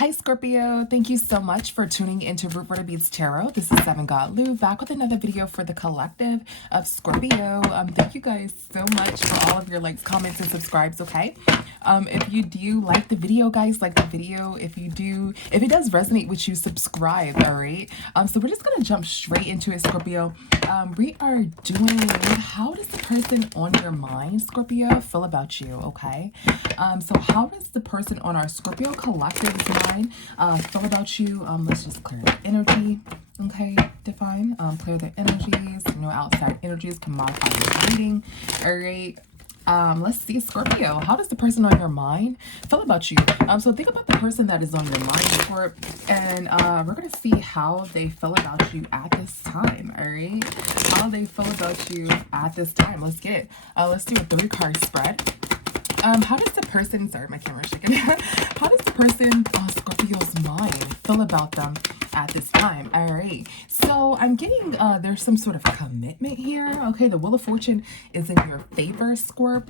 Hi Scorpio, thank you so much for tuning into Root Word of Beats Tarot. This is Seven God Lou back with another video for the collective of Scorpio. Thank you guys so much for all of your likes, comments, and subscribes, okay? If you do like the video, guys, like the video. If it does resonate with you, subscribe, all right? So we're just gonna jump straight into it, Scorpio. We are doing, how does the person on your mind, Scorpio, feel about you, okay? So how does the person on our Scorpio collective's mind feel about you? Let's just clear the energy, okay? Define, clear the energies. Outside energies can modify the reading, all right? Let's see, Scorpio, how does the person on your mind feel about you? So think about the person that is on your mind, Scorp, and we're gonna see how they feel about you at this time. All right, how they feel about you at this time. Let's get it. Let's do a 3-card spread. How does the person, sorry, my camera's shaking. How does the person on Scorpio's mind feel about them at this time? All right, so I'm getting, there's some sort of commitment here. Okay, the Wheel of Fortune is in your favor, Scorp.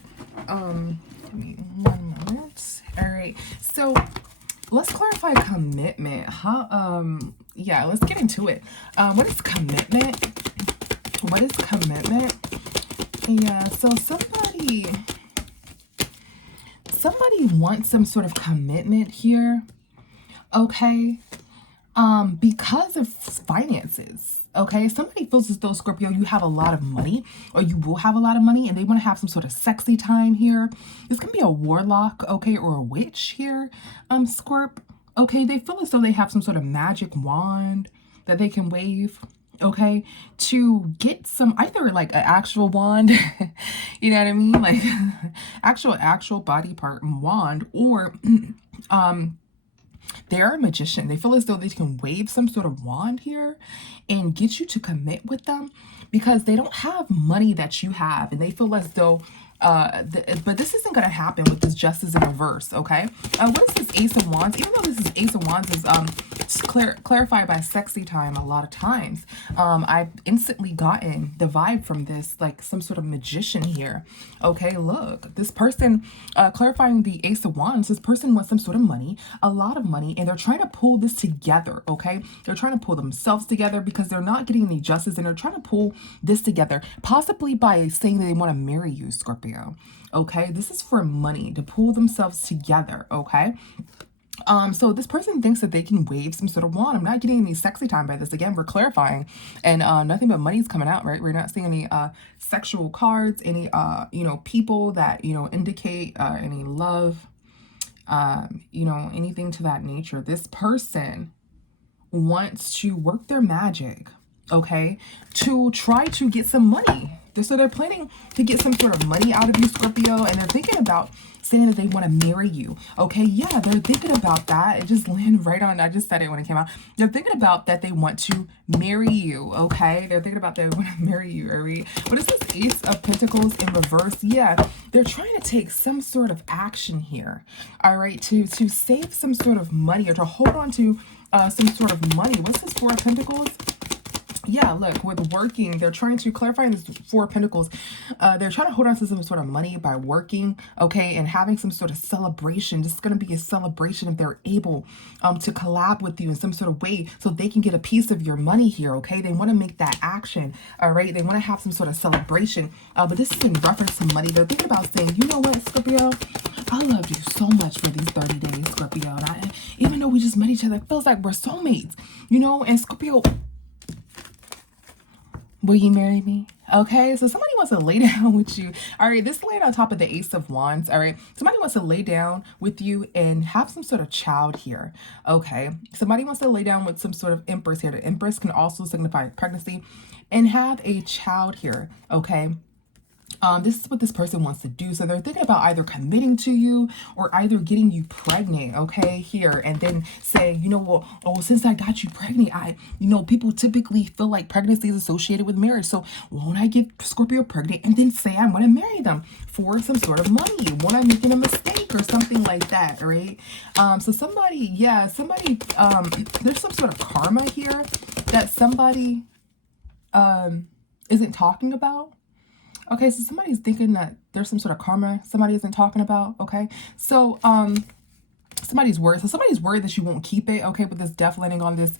Give me 1 moment. All right, so let's clarify commitment. Yeah, let's get into it. What is commitment? What is commitment? Yeah, so somebody wants some sort of commitment here, okay? Because of finances, okay? Somebody feels as though, Scorpio, you have a lot of money, or you will have a lot of money, and they want to have some sort of sexy time here. This can be a warlock, okay, or a witch here, Scorp, okay? They feel as though they have some sort of magic wand that they can wave, okay, to get some, either like an actual wand, you know what I mean, like actual body part wand, or they're a magician. They feel as though they can wave some sort of wand here and get you to commit with them because they don't have money that you have, and they feel as though but this isn't going to happen with this Justice in reverse, okay? What is this Ace of Wands? Even though this is Ace of Wands is clarified by sexy time a lot of times, I've instantly gotten the vibe from this, like some sort of magician here, okay? Look, this person, clarifying the Ace of Wands, this person wants some sort of money, a lot of money, and they're trying to pull this together, okay? They're trying to pull themselves together because they're not getting any justice, and they're trying to pull this together, possibly by saying that they want to marry you, Scorpio. Okay, this is for money, to pull themselves together, okay? So this person thinks that they can wave some sort of wand. I'm not getting any sexy time by this. Again, we're clarifying, and nothing but money's coming out, right? We're not seeing any sexual cards, any people that indicate any love, anything to that nature. This person wants to work their magic, okay, to try to get some money. So they're planning to get some sort of money out of you, Scorpio, and they're thinking about saying that they want to marry you, okay? Yeah, they're thinking about that. It just landed right on. I just said it when it came out. They're thinking about that they want to marry you, okay? They're thinking about that they want to marry you, all right? What is this Ace of Pentacles in reverse? Yeah, they're trying to take some sort of action here, all right, to save some sort of money or to hold on to some sort of money. What's this Four of Pentacles? Yeah, look, with working, they're trying to clarify this Four of Pentacles. They're trying to hold on to some sort of money by working, okay, and having some sort of celebration. This is going to be a celebration if they're able to collab with you in some sort of way so they can get a piece of your money here, okay? They want to make that action, all right? They want to have some sort of celebration, but this is in reference to money. They're thinking about saying, you know what, Scorpio? I loved you so much for these 30 days, Scorpio. And even though we just met each other, it feels like we're soulmates, and Scorpio, will you marry me? Okay, so somebody wants to lay down with you. All right, this laid on top of the Ace of Wands. All right, somebody wants to lay down with you and have some sort of child here. Okay, somebody wants to lay down with some sort of Empress here. The Empress can also signify pregnancy and have a child here. Okay. This is what this person wants to do. So they're thinking about either committing to you or either getting you pregnant, okay, here, and then say, well, oh, since I got you pregnant, people typically feel like pregnancy is associated with marriage. So won't I get Scorpio pregnant and then say I want to marry them for some sort of money? Won't I making a mistake or something like that, right? So somebody, there's some sort of karma here that somebody isn't talking about. Okay, so somebody's thinking that there's some sort of karma somebody isn't talking about, okay? So, somebody's worried. So somebody's worried that you won't keep it, okay, with this death landing on this,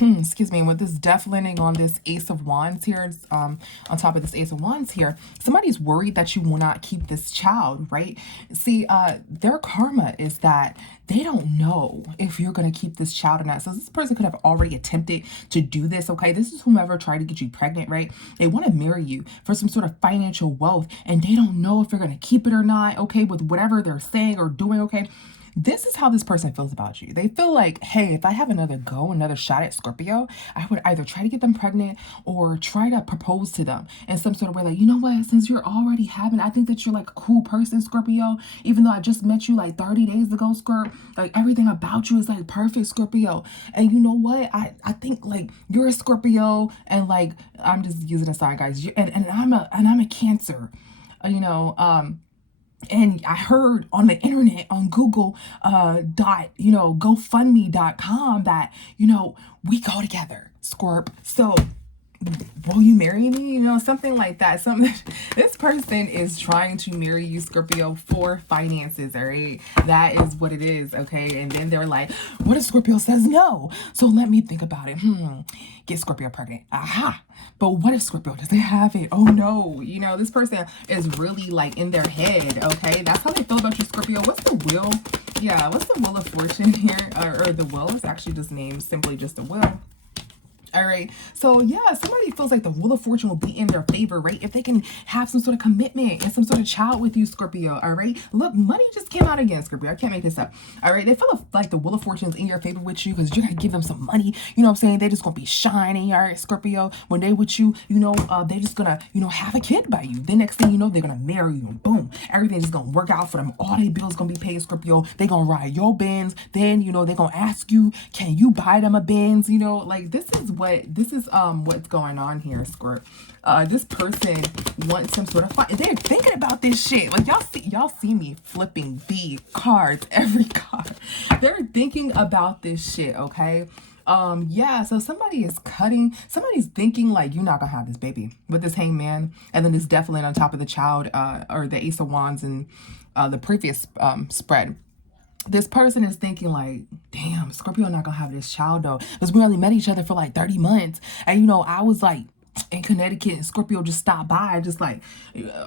excuse me, with this death landing on this Ace of Wands here, on top of this Ace of Wands here, somebody's worried that you will not keep this child, right? See, their karma is that they don't know if you're going to keep this child or not. So this person could have already attempted to do this, okay? This is whomever tried to get you pregnant, right? They want to marry you for some sort of financial wealth, and they don't know if you're going to keep it or not, okay, with whatever they're saying or doing, okay? This is how this person feels about you. They feel like, hey, if I have another shot at Scorpio, I would either try to get them pregnant or try to propose to them in some sort of way. Like, you know what, since you're already having, I think that you're like a cool person, Scorpio, even though I just met you like 30 days ago, Scorp. Like, everything about you is like perfect, Scorpio. And you know what? I think like you're a Scorpio, and like, I'm just using a sign, guys. And I'm a Cancer, you know, and I heard on the internet, on Google, GoFundMe.com that, we go together, Scorp. So will you marry me? Something like that. This person is trying to marry you, Scorpio, for finances, all right? That is what it is, okay? And then they're like, what if Scorpio says no? So let me think about it. Get Scorpio pregnant. Aha. But what if Scorpio doesn't have it? Oh no. This person is really like in their head, okay? That's how they feel about you, Scorpio. What's the wheel? Yeah, what's the Wheel of Fortune here? Or the wheel is actually just named simply just a wheel. All right. So yeah, somebody feels like the Wheel of Fortune will be in their favor, right? If they can have some sort of commitment and some sort of child with you, Scorpio. All right. Look, money just came out again, Scorpio. I can't make this up. All right. They feel like the Wheel of Fortune is in your favor with you because you're going to give them some money. You know what I'm saying? They're just going to be shining. All right, Scorpio. When they with you, they're just going to, have a kid by you. The next thing you know, they're going to marry you. And boom. Everything's just going to work out for them. All their bills going to be paid, Scorpio. They're going to ride your Benz. Then, they're going to ask you, can you buy them a Benz? Like this is what's going on here, Scorp. This person wants some sort of fun. They're thinking about this shit. Like y'all see me flipping the cards, every card. They're thinking about this shit, okay? Yeah, so somebody's thinking like you're not gonna have this baby with this hangman, and then this definitely on top of the child, or the Ace of Wands and the previous spread. This person is thinking like, damn, Scorpio not gonna have this child though, because we only met each other for like 30 months. And I was like in Connecticut and Scorpio just stopped by, just like,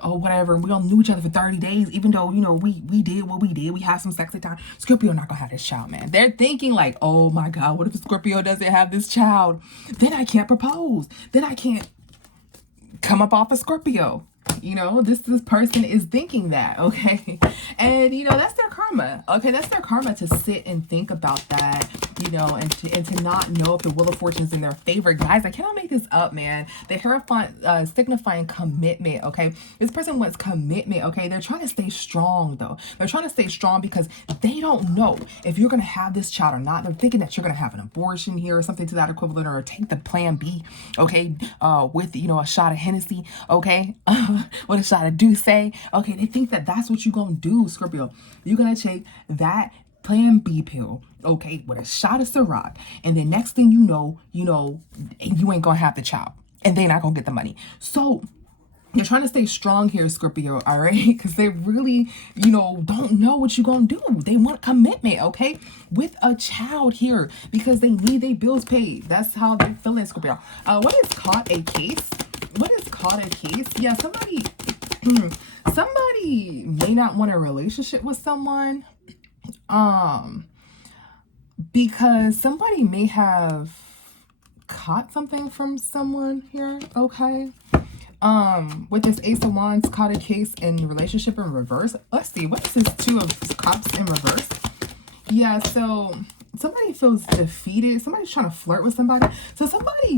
oh, whatever. We all knew each other for 30 days, even though, we did what we did. We had some sexy time. Scorpio not gonna have this child, man. They're thinking like, oh my God, what if Scorpio doesn't have this child? Then I can't propose. Then I can't come up off a Scorpio. This person is thinking that, okay? And, that's their karma, okay? That's their karma to sit and think about that, and to not know if the Wheel of Fortune is in their favor. Guys, I cannot make this up, man. The Hierophant signifying commitment, okay? This person wants commitment, okay? They're trying to stay strong, though. They're trying to stay strong because they don't know if you're going to have this child or not. They're thinking that you're going to have an abortion here or something to that equivalent, or take the plan B, okay, with, a shot of Hennessy, okay? With a shot of Douce, okay? They think that that's what you're going to do, Scorpio. You're going to take that plan B pill, okay, with a shot of Ciroc, and then next thing you know, you ain't going to have the child, and they're not going to get the money. So you're trying to stay strong here, Scorpio, all right? Because they really, don't know what you're going to do. They want commitment, okay? With a child here because they need their bills paid. That's how they're feeling, Scorpio. What is called a case? What is called a case? Yeah, somebody may not want a relationship with someone because somebody may have caught something from someone here, okay? With this Ace of Wands, caught a case in relationship in reverse. Let's see, what is this Two of Cups in reverse? Yeah, so somebody feels defeated. Somebody's trying to flirt with somebody. So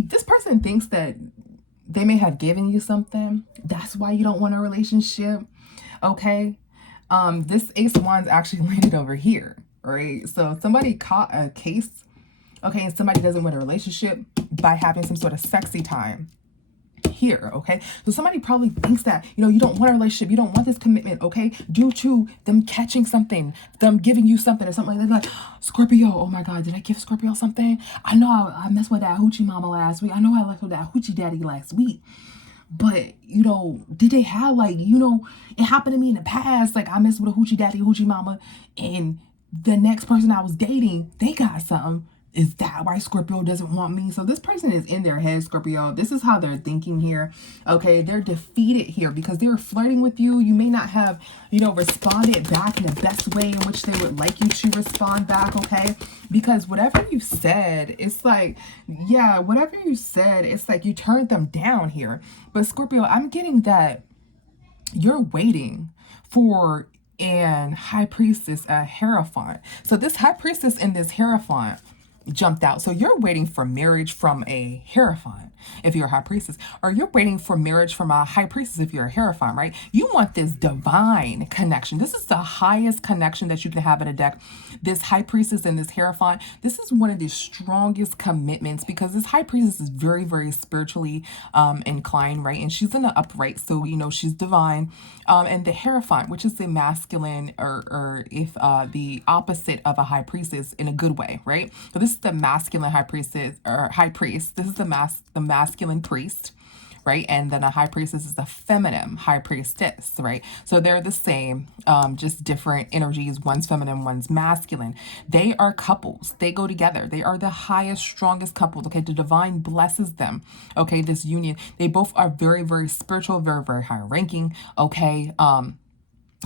this person thinks that they may have given you something. That's why you don't want a relationship, okay? This Ace of Wands actually landed over here, right? So somebody caught a case, okay, and somebody doesn't want a relationship by having some sort of sexy time here, okay? So somebody probably thinks that, you don't want a relationship, you don't want this commitment, okay? Due to them catching something, them giving you something or something like that. Like, Scorpio, oh my God, did I give Scorpio something? I know I messed with that hoochie mama last week. I know I left with that hoochie daddy last week. But, did they have like, it happened to me in the past. Like I messed with a hoochie daddy, hoochie mama, and the next person I was dating, they got something. Is that why Scorpio doesn't want me? So this person is in their head, Scorpio. This is how they're thinking here. Okay, they're defeated here because they're flirting with you. You may not have, responded back in the best way in which they would like you to respond back, okay? Because whatever you said, it's like, yeah, whatever you said, it's like you turned them down here. But Scorpio, I'm getting that you're waiting for an high priestess, a Hierophant. So this high priestess and this Hierophant jumped out. So you're waiting for marriage from a Hierophant if you're a high priestess, or you're waiting for marriage from a high priestess if you're a Hierophant, right? You want this divine connection. This is the highest connection that you can have in a deck. This high priestess and this Hierophant, this is one of the strongest commitments because this high priestess is very, very spiritually inclined, right? And she's in the upright, so she's divine. And the Hierophant, which is the masculine, or if the opposite of a high priestess in a good way, right? So this is the masculine high priestess or high priest. This is the masculine priest, right? And then a high priestess is the feminine high priestess, right? So they're the same, just different energies. One's feminine, one's masculine. They are couples. They go together. They are the highest, strongest couples. Okay, the divine blesses them. Okay, this union. They both are very, very spiritual, very, very high ranking. Okay,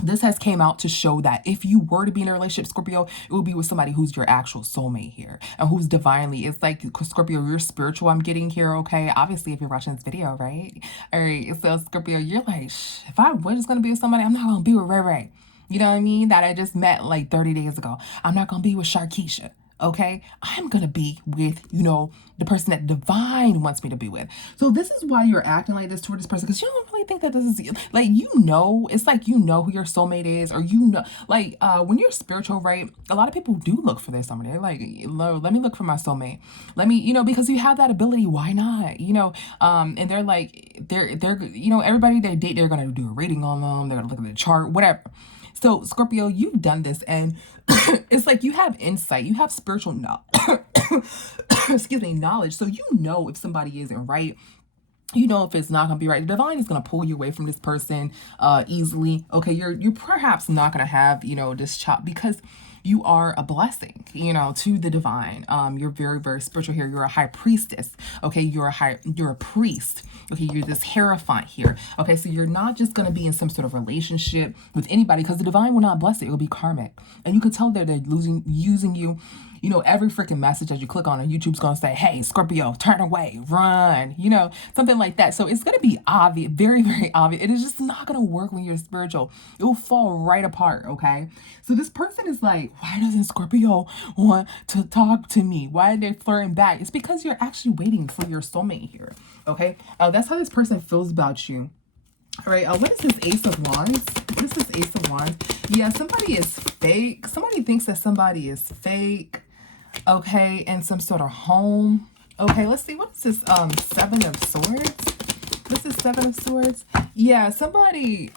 this has came out to show that if you were to be in a relationship, Scorpio, it would be with somebody who's your actual soulmate here and who's divinely. It's like, Scorpio, you're spiritual. I'm getting here, okay? Obviously, if you're watching this video, right? All right, so Scorpio, you're like, if I was going to be with somebody, I'm not going to be with Ray Ray. You know what I mean? That I just met like 30 days ago. I'm not going to be with Sharkeisha. Okay, I'm gonna be with, the person that divine wants me to be with. So this is why you're acting like this toward this person, because you don't really think that this is like, it's like who your soulmate is, or like when you're spiritual, right? A lot of people do look for their soulmate. They're like, let me look for my soulmate. Let me, because you have that ability. Why not? And they're like, they're everybody they date, they're gonna do a rating on them. They're gonna look at the chart, whatever. So Scorpio, you've done this, and it's like you have insight, you have spiritual knowledge. So if somebody isn't right, if it's not gonna be right. The divine is gonna pull you away from this person easily. Okay, you're perhaps not gonna have this chop because you are a blessing, to the divine. You're very, very spiritual here. You're a high priestess. Okay, you're a priest. Okay, you're this Hierophant here. Okay, so you're not just gonna be in some sort of relationship with anybody because the divine will not bless it. It will be karmic, and you can tell that they're using you. Every freaking message that you click on YouTube's gonna say, hey, Scorpio, turn away, run, something like that. So it's gonna be obvious, very, very obvious. It is just not gonna work when you're spiritual. It will fall right apart, okay? So this person is like, why doesn't Scorpio want to talk to me? Why are they flirting back? It's because you're actually waiting for your soulmate here, okay? That's how this person feels about you. All right, what is this Ace of Wands? This is Ace of Wands. Yeah, somebody is fake. Somebody thinks that somebody is fake. Okay, in some sort of home. Okay, let's see. What is this? Seven of Swords. What's this Seven of Swords? Yeah, somebody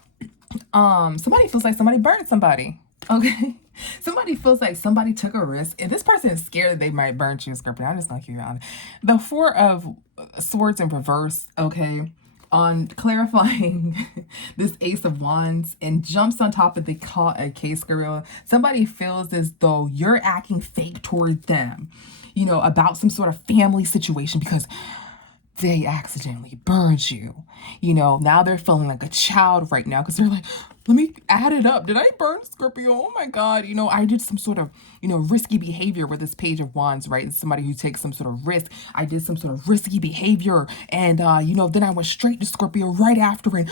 feels like somebody burned somebody. Okay. Somebody feels like somebody took a risk, and this person is scared that they might burn you, Scorpio. I'm just gonna keep you honest. The Four of Swords in reverse, okay, on clarifying this Ace of Wands and jumps on top of the case, Scorpio. Somebody feels as though you're acting fake toward them, about some sort of family situation because they accidentally burned you. Now they're feeling like a child right now because they're like, let me add it up. Did I burn Scorpio? Oh my God. I did some sort of, risky behavior with this Page of Wands, right? It's somebody who takes some sort of risk. I did some sort of risky behavior. And, then I went straight to Scorpio right after it.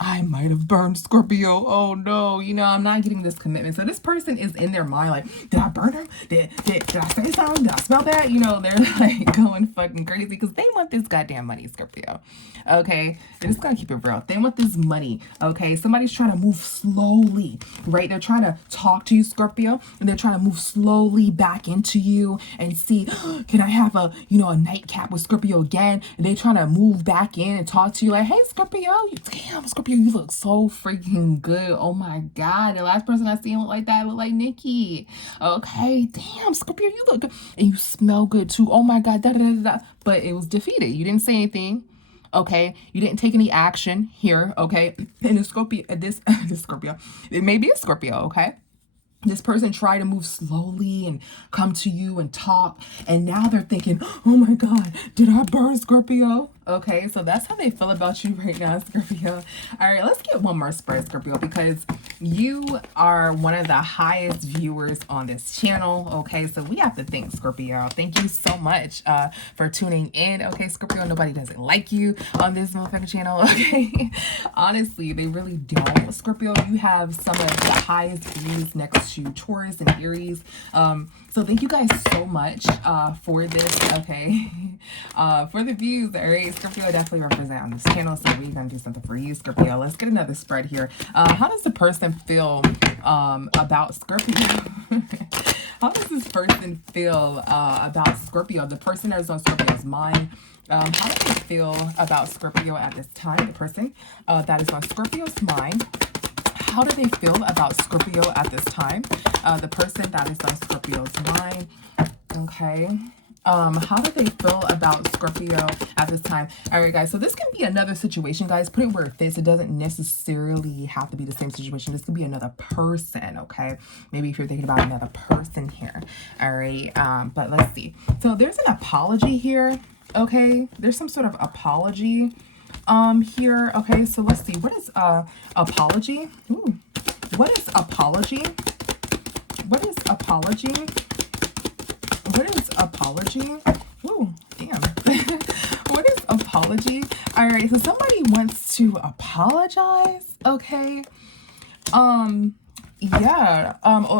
I might have burned Scorpio. Oh no, I'm not getting this commitment. So this person is in their mind like, did I burn him? Did I say something? Did I smell that? They're like going fucking crazy because they want this goddamn money, Scorpio. Okay, they're just gonna keep it real. They want this money. Okay, somebody's trying to move slowly, right? They're trying to talk to you, Scorpio, and they're trying to move slowly back into you and see, can I have a nightcap with Scorpio again? And they're trying to move back in and talk to you like, hey, Scorpio, damn, Scorpio, you look so freaking good. Oh my God, the last person I seen look like that, look like Nikki. Okay, damn, Scorpio, you look good. And you smell good too. Oh my God, da da da da. But it was defeated. You didn't say anything. Okay, you didn't take any action here. Okay, and the Scorpio, this Scorpio, it may be a Scorpio. Okay, This person tried to move slowly and come to you and talk, and now they're thinking, oh my God, did I burn, Scorpio? Okay, so that's how they feel about you right now, Scorpio. All right, let's get one more spread, Scorpio, because you are one of the highest viewers on this channel. Okay, so we have to thank Scorpio. Thank you so much for tuning in. Okay, Scorpio, nobody doesn't like you on this motherfucking channel. Okay, honestly, they really don't. Scorpio, you have some of the highest views next to Taurus and Aries. So thank you guys so much for this. Okay, for the views. All right, Scorpio definitely represent on this channel, so we're gonna do something for you, Scorpio. Let's get another spread here. How does the person feel about Scorpio? How does this person feel about Scorpio? The person that is on Scorpio's mind. How do they feel about Scorpio at this time? The person that is on Scorpio's mind. How do they feel about Scorpio at this time? The person that is on Scorpio's mind. Okay. How do they feel about Scorpio at this time? All right, guys. So this can be another situation, guys. Put it where it fits. It doesn't necessarily have to be the same situation. This could be another person, okay? Maybe if you're thinking about another person here. All right. But let's see. So there's an apology here. Okay. There's some sort of apology here. Okay. So let's see. What is apology? Ooh. What is apology? What is apology? What is apology? Ooh, damn. What is apology? All right, so somebody wants to apologize, okay? Yeah,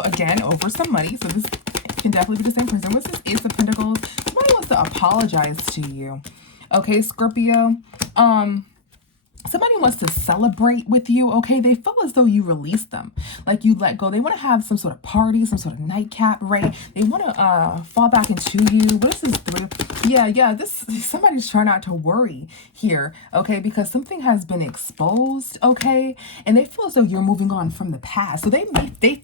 again, over some money. So this can definitely be the same person. What's this Ace of Pentacles? Somebody wants to apologize to you. Okay, Scorpio. Somebody wants to celebrate with you, okay? They feel as though you released them, like you let go. They want to have some sort of party, some sort of nightcap, right? They want to fall back into you. What is this? Yeah. Somebody's trying not to worry here, okay? Because something has been exposed, okay? And they feel as though you're moving on from the past. So they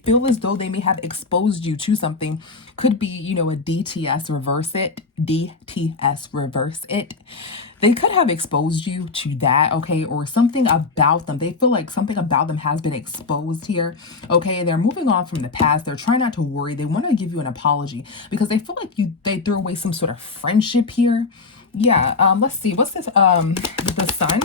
feel as though they may have exposed you to something. Could be, you know, a DTS reverse it. DTS reverse it. They could have exposed you to that, okay, or something about them. They feel like something about them has been exposed here, okay? They're moving on from the past. They're trying not to worry. They want to give you an apology because they feel like they threw away some sort of friendship here. Yeah, let's see. What's this? The Sun.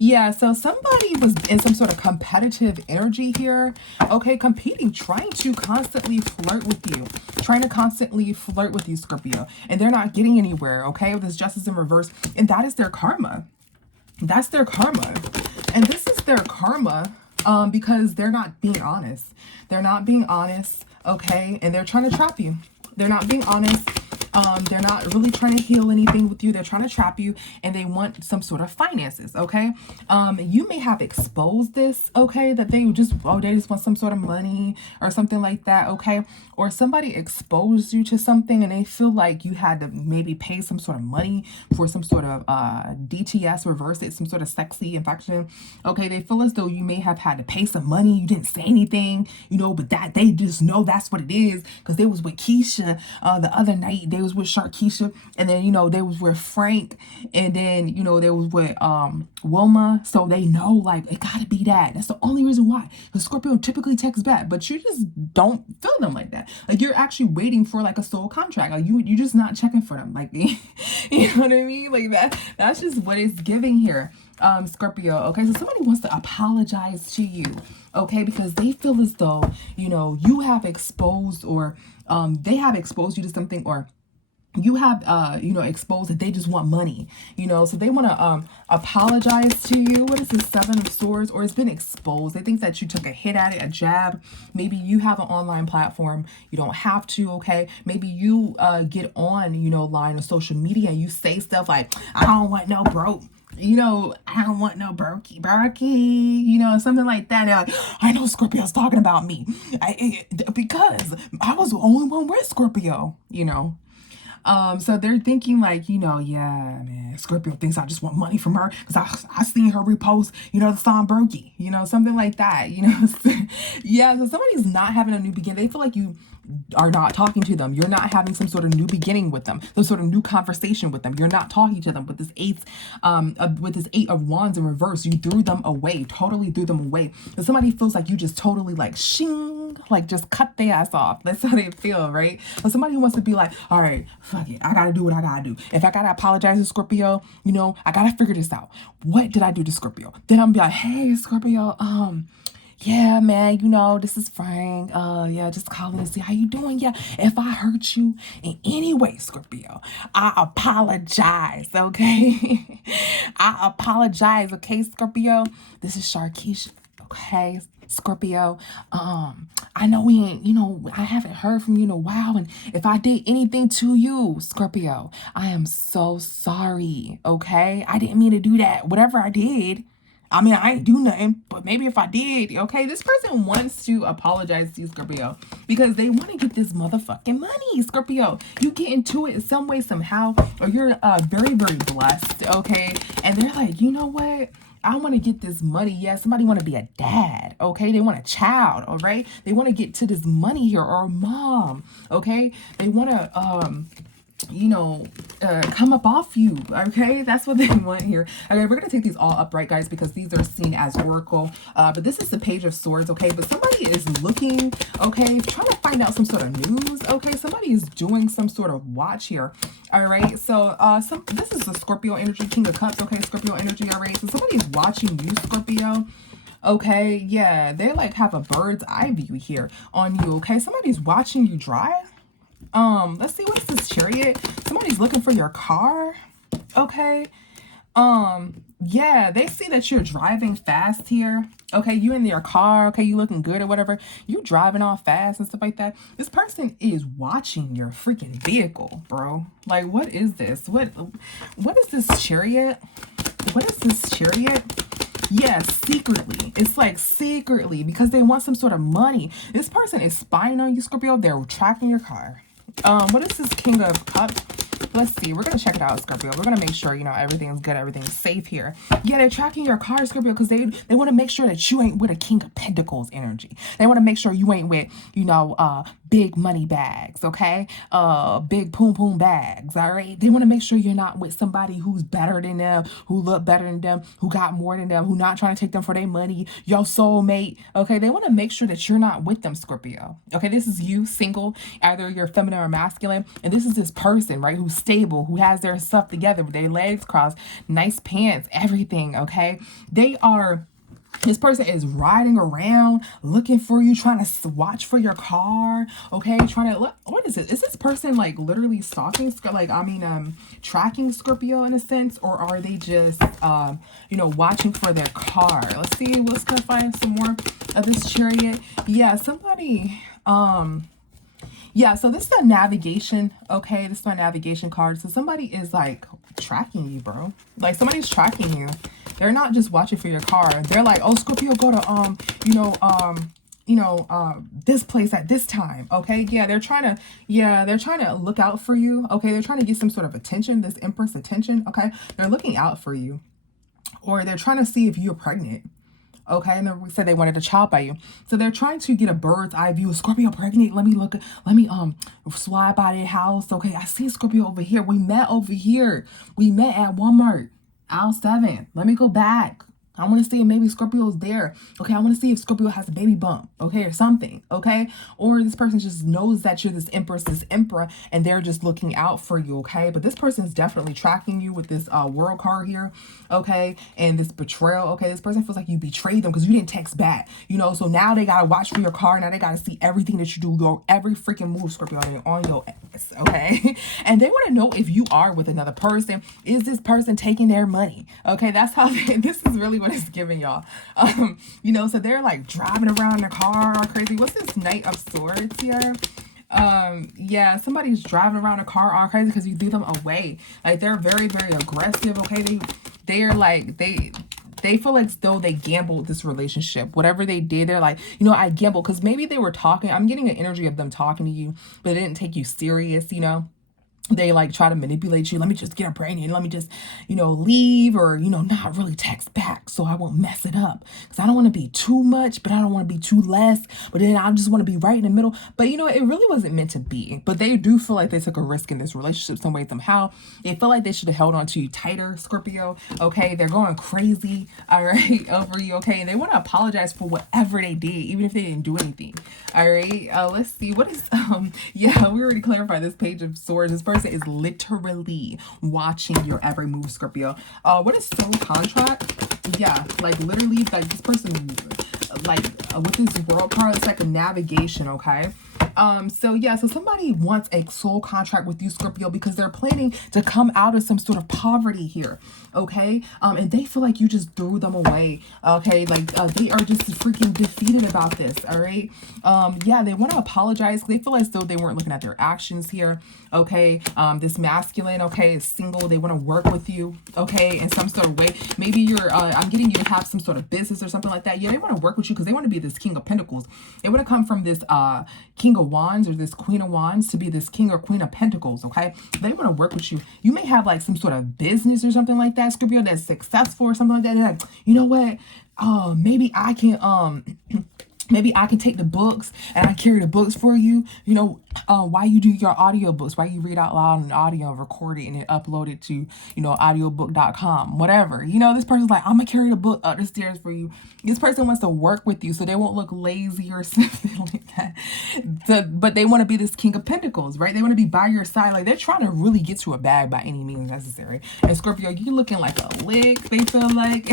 Yeah, so somebody was in some sort of competitive energy here. Okay, competing, trying to constantly flirt with you. Trying to constantly flirt with you, Scorpio. And they're not getting anywhere, okay? With this Justice in reverse. And that is their karma. That's their karma. And this is their karma because they're not being honest. They're not being honest, okay? And they're trying to trap you. They're not being honest. They're not really trying to heal anything with you. They're trying to trap you and they want some sort of finances, okay? You may have exposed this, okay? That they just want some sort of money or something like that, okay? Or somebody exposed you to something and they feel like you had to maybe pay some sort of money for some sort of DTS, reverse it, some sort of sexy infection, okay? They feel as though you may have had to pay some money. You didn't say anything, you know, but that they just know that's what it is because they was with Keisha the other night. They was with Sharkeisha, and then, you know, they was with Frank, and then, you know, they was with Wilma, so they know, like, it gotta be that. That's the only reason why. Because Scorpio typically texts back, but you just don't feel them like that. Like, you're actually waiting for, like, a soul contract. Like, you're just not checking for them. Like, you know what I mean? Like, that's just what it's giving here. Scorpio, okay? So somebody wants to apologize to you, okay? Because they feel as though, you know, you have exposed or they have exposed you to something, or you have you know, exposed that they just want money, you know, so they want to apologize to you. What is this Seven of Swords? Or it's been exposed. They think that you took a hit at it, a jab. Maybe you have an online platform. You don't have to, okay? Maybe you get on, you know, line or social media and you say stuff like, I don't want no broke, you know, I don't want no berkey, you know, something like that. And they're like, I know Scorpio's talking about me because I was the only one with Scorpio, you know. So they're thinking like, yeah, man, Scorpio thinks I just want money from her because I seen her repost, the song Berkey, something like that, yeah, so somebody's not having a new beginning. They feel like you are not talking to them. You're not having some sort of new beginning with them, some sort of new conversation with them. You're not talking to them. With this eight of wands in reverse, you threw them away, totally threw them away. And somebody feels like you just totally like shing, like just cut their ass off. That's how they feel, right? But somebody who wants to be like, all right, fuck it, I gotta do what I gotta do. If I gotta apologize to Scorpio, I gotta figure this out. What did I do to Scorpio? Then I'm be like, hey, Scorpio, yeah, man, this is Frank. Yeah, just calling to see how you doing. Yeah, if I hurt you in any way, Scorpio, I apologize, okay? I apologize, okay, Scorpio? This is Sharkeisha, okay? Scorpio, I know we ain't, I haven't heard from you in a while, and if I did anything to you, Scorpio, I am so sorry, okay? I didn't mean to do that. Whatever I did, I mean, I ain't do nothing, but maybe if I did, okay? This person wants to apologize to you, Scorpio, because they want to get this motherfucking money, Scorpio. You get into it some way, somehow, or you're very, very blessed, okay? And they're like, you know what? I want to get this money. Yeah, somebody want to be a dad, okay? They want a child, all right? They want to get to this money here, or a mom, okay? They want to, come up off you, okay? That's what they want here. Okay, we're gonna take these all upright, guys, because these are seen as oracle, but this is the Page of Swords, okay? But somebody is looking, okay, trying to find out some sort of news, okay? Somebody is doing some sort of watch here, all right? So this is the Scorpio energy, King of Cups, okay? Scorpio energy, all right? So somebody is watching you, Scorpio. Okay, yeah, they like have a bird's eye view here on you, okay? Somebody's watching you drive. Let's see, what is this, Chariot? Somebody's looking for your car. Okay. Yeah, they see that you're driving fast here. Okay, you in your car, okay, you looking good or whatever. You driving all fast and stuff like that. This person is watching your freaking vehicle, bro. Like, what is this? What is this, Chariot? What is this, Chariot? Yes, secretly. It's like secretly because they want some sort of money. This person is spying on you, Scorpio. They're tracking your car. What is this King of Cups? Let's see. We're going to check it out, Scorpio. We're going to make sure, everything's good. Everything's safe here. Yeah, they're tracking your car, Scorpio, because they want to make sure that you ain't with a King of Pentacles energy. They want to make sure you ain't with, big money bags, okay? Big poom poom bags, all right? They want to make sure you're not with somebody who's better than them, who look better than them, who got more than them, who not trying to take them for their money, your soulmate, okay? They want to make sure that you're not with them, Scorpio. Okay, this is you, single, either you're feminine or masculine, and this is this person, right, who's stable, who has their stuff together with their legs crossed, nice pants, everything, okay? This person is riding around looking for you, trying to watch for your car, okay? Trying to look. What is it? Is this person like literally stalking, tracking Scorpio in a sense, or are they just, watching for their car? Let's see. Let's find some more of this Chariot. Yeah, somebody. Yeah, so this is a navigation, okay? This is my navigation card. So somebody is like tracking you, bro. Like somebody's tracking you. They're not just watching for your car. They're like, oh, Scorpio, go to this place at this time, okay? Yeah, they're trying to look out for you, okay? They're trying to get some sort of attention, this Empress attention, okay? They're looking out for you, or they're trying to see if you're pregnant. Okay, and they said they wanted a child by you. So they're trying to get a bird's eye view. Scorpio pregnant. Let me slide by their house. Okay, I see Scorpio over here. We met over here. We met at Walmart. Aisle 7. Let me go back. I want to see if maybe Scorpio's there. Okay, I want to see if Scorpio has a baby bump, okay, or something, okay? Or this person just knows that you're this Empress, this Emperor, and they're just looking out for you, okay? But this person is definitely tracking you with this World card here, okay? And this betrayal, okay? This person feels like you betrayed them because you didn't text back, so now they got to watch for your car. Now they got to see everything that you do, your every freaking move, Scorpio, on your ass, okay? And they want to know if you are with another person. Is this person taking their money? Okay, that's how this is really what it's giving y'all. So they're like driving around in their car all crazy. What's this Knight of Swords here? Yeah, somebody's driving around a car all crazy because you threw them away. Like they're very, very aggressive, okay? They're like they feel like though they gambled this relationship. Whatever they did, they're like, I gambled because maybe they were talking. I'm getting an energy of them talking to you, but it didn't take you serious, they like try to manipulate you. Let me just get her pregnant. Let me just, leave, or, not really text back so I won't mess it up. Because I don't want to be too much, but I don't want to be too less. But then I just want to be right in the middle. But, it really wasn't meant to be. But they do feel like they took a risk in this relationship some way, somehow. They feel like they should have held on to you tighter, Scorpio. Okay, they're going crazy, all right, over you, okay? And they want to apologize for whatever they did, even if they didn't do anything, all right? Let's see. What is, yeah, we already clarified this Page of Swords. This person is literally watching your every move, Scorpio. What is soul contract? Yeah, like literally, like this person, like with this world card, it's like a navigation, okay? So yeah, so somebody wants a soul contract with you, Scorpio, because they're planning to come out of some sort of poverty here, okay? And they feel like you just threw them away, okay? Like they are just freaking defeated about this, all right? Yeah, they want to apologize. They feel as though they weren't looking at their actions here, okay? This masculine, okay, is single. They want to work with you, okay, in some sort of way. Maybe you're, I'm getting you to have some sort of business or something like that. Yeah, they want to work with you because they want to be this King of Pentacles. They want to come from this King of Wands or this Queen of Wands to be this King or Queen of Pentacles, okay? They want to work with you. You may have like some sort of business or something like that, Scorpio, that's successful or something like that. They're like, you know what? Maybe I can maybe I can take the books and I carry the books for you, while you do your audiobooks, while you read out loud in audio, record it, and then upload it to, audiobook.com, whatever. This person's like, I'm going to carry the book up the stairs for you. This person wants to work with you so they won't look lazy or something like that. But they want to be this King of Pentacles, right? They want to be by your side. Like, they're trying to really get you a bag by any means necessary. And Scorpio, you're looking like a lick, they feel like.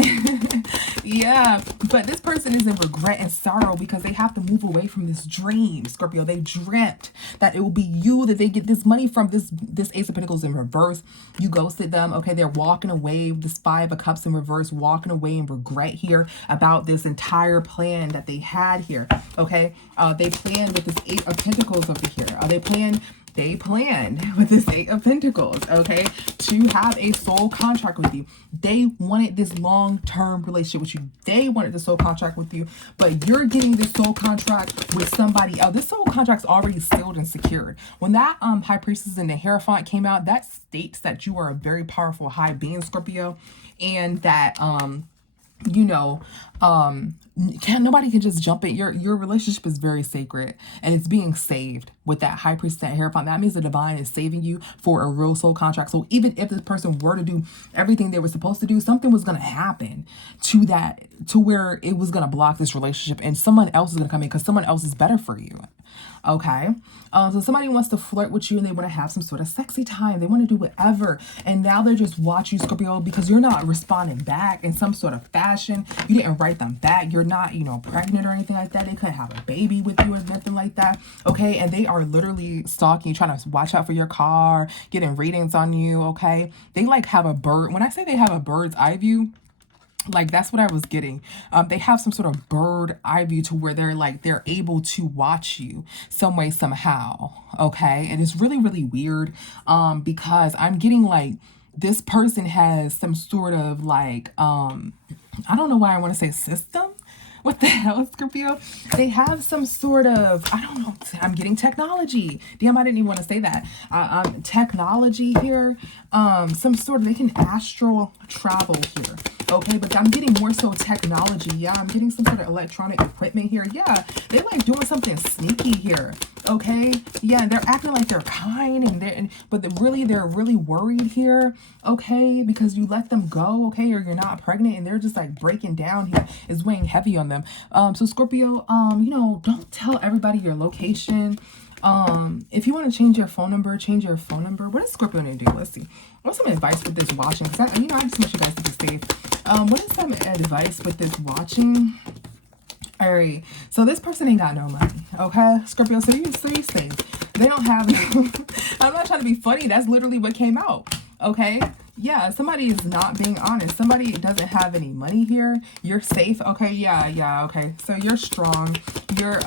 Yeah, but this person is in regret and sorrow because they have to move away from this dream, Scorpio. They dreamt that it will be you that they get this money from. This Ace of Pentacles in reverse. You ghosted them, okay? They're walking away, this Five of Cups in reverse, walking away in regret here about this entire plan that they had here, okay? They planned with this Eight of Pentacles over here. They planned with this Eight of Pentacles, okay, to have a soul contract with you. They wanted this long-term relationship with you. They wanted the soul contract with you, but you're getting this soul contract with somebody else. This soul contract's already sealed and secured. When that High Priestess in the Hierophant came out, that states that you are a very powerful high being, Scorpio, and that nobody can just jump in. Your relationship is very sacred and it's being saved with that High Priestess Hierophant. That means the divine is saving you for a real soul contract. So even if this person were to do everything they were supposed to do, something was going to happen to where it was going to block this relationship, and someone else is going to come in because someone else is better for you. Okay, so somebody wants to flirt with you and they want to have some sort of sexy time. They want to do whatever, and now they're just watching you, Scorpio, because you're not responding back in some sort of fashion. You didn't write them back. You're not, pregnant or anything like that. They couldn't have a baby with you or nothing like that. Okay, and they are literally stalking you, trying to watch out for your car, getting ratings on you. Okay, they like have a bird. When I say they have a bird's eye view, like that's what I was getting. They have some sort of bird eye view to where they're able to watch you some way, somehow. Okay. And it's really, really weird. Because I'm getting like this person has some sort of like, I don't know why I want to say system. What the hell, Scorpio? They have some sort of, I don't know, I'm getting technology. Damn, I didn't even want to say that. Technology here. Some sort of, they can astral travel here. Okay, but I'm getting more so technology. Yeah, I'm getting some sort of electronic equipment here. Yeah, they like doing something sneaky here. Okay, yeah, they're acting like they're kind, but they're really worried here. Okay, because you let them go. Okay, or you're not pregnant, and they're just like breaking down here. It's weighing heavy on them. So Scorpio, don't tell everybody your location. If you want to change your phone number, change your phone number. What is Scorpio going to do? Let's see. What's some advice with this watching? Because I just want you guys to be safe. What is some advice with this watching? All right. So this person ain't got no money. Okay, Scorpio. So you safe. They don't have. I'm not trying to be funny. That's literally what came out. Okay. Yeah, somebody is not being honest. Somebody doesn't have any money here. You're safe. Okay, yeah, okay. So you're strong. you're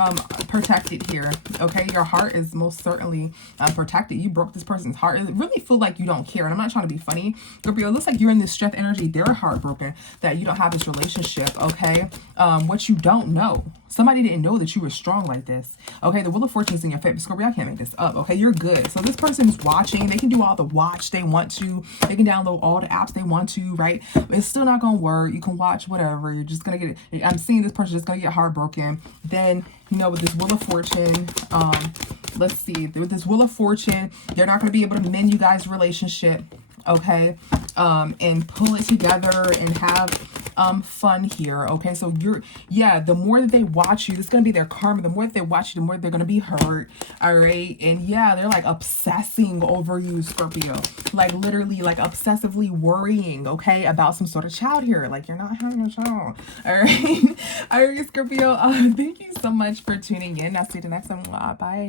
protected here. Okay, your heart is most certainly protected. You broke this person's heart. It really feel like you don't care, and I'm not trying to be funny, Scorpio. It looks like you're in this stress energy. They're heartbroken that you don't have this relationship. Okay, what you don't know, somebody didn't know that you were strong like this. Okay, the Wheel of Fortune is in your favor, Scorpio. I can't make this up. Okay, you're good. So this person is watching. They can do all the watch they want to. They can download all the apps they want to, right? But it's still not gonna work. You can watch whatever. You're just gonna get it. I'm seeing this person just gonna get heartbroken. Then, you know, with this Wheel of Fortune, let's see, with this Wheel of Fortune, they're not going to be able to mend you guys' relationship, okay, and pull it together and have fun here, okay? So yeah, the more that they watch you, this is going to be their karma. The more that they watch you, the more they're going to be hurt, all right? And yeah, they're like obsessing over you, Scorpio, like literally like obsessively worrying, okay, about some sort of child here, like you're not having a child, all right? All right, Scorpio, thank you so much for tuning in. I'll see you the next one. Bye.